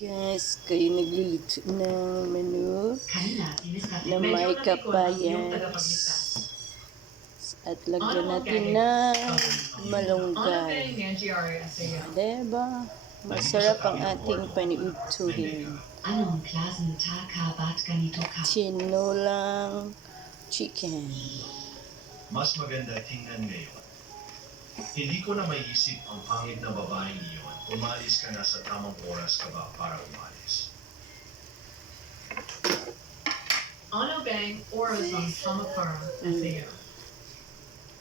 Guys, kayo nagluluto ng menu na may kapayas. At lagyan natin ng malunggay. Diba? Masarap ang ating paniudtuhin. Tinolang chicken. Mas maganda tingnan ngayon. Hindi ko na maiisip ang pangit na babaeng iyon. Umalis ka na sa tamang oras ka ba para umalis? Ano bang oras ang Samakara SAO?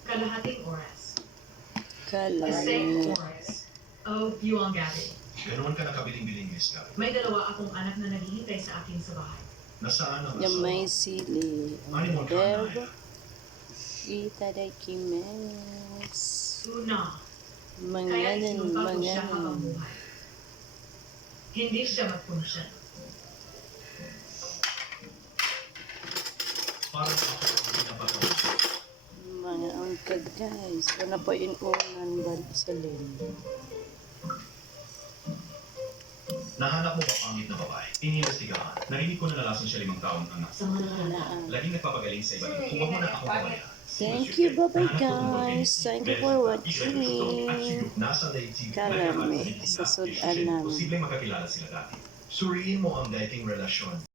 Kalahating oras. Kasing oras. O Buwang Gabi. Ganoon ka nakabiling-biling, Miss Gabi. May dalawa akong anak na naghihintay sa akin sa bahay. Nasaan ang Yung asawa? may sili. Animal ka na yan. Itadakimasu. Una, kaya Manganan, sinumpa ko siya manganan. habang buhay. Hindi siya magpunsyon. Parang ako ang pinapagawa. Mga angkad guys. Ano pa inunan ba sa lin? Nahanap mo ba pangit na babae? Iniimbestigahan. Narinig ko na nalasan siya 5 taon anak. Sa mga nakaraan. Laging nagpapagaling sa iba. Huwag mo na akong pabaya. Thank you, bye-bye guys. Thank you for watching. Nasa dating, Kalami sa sudan namin. Posibleng makakilala sila dati. Suriin mo ang dating relasyon.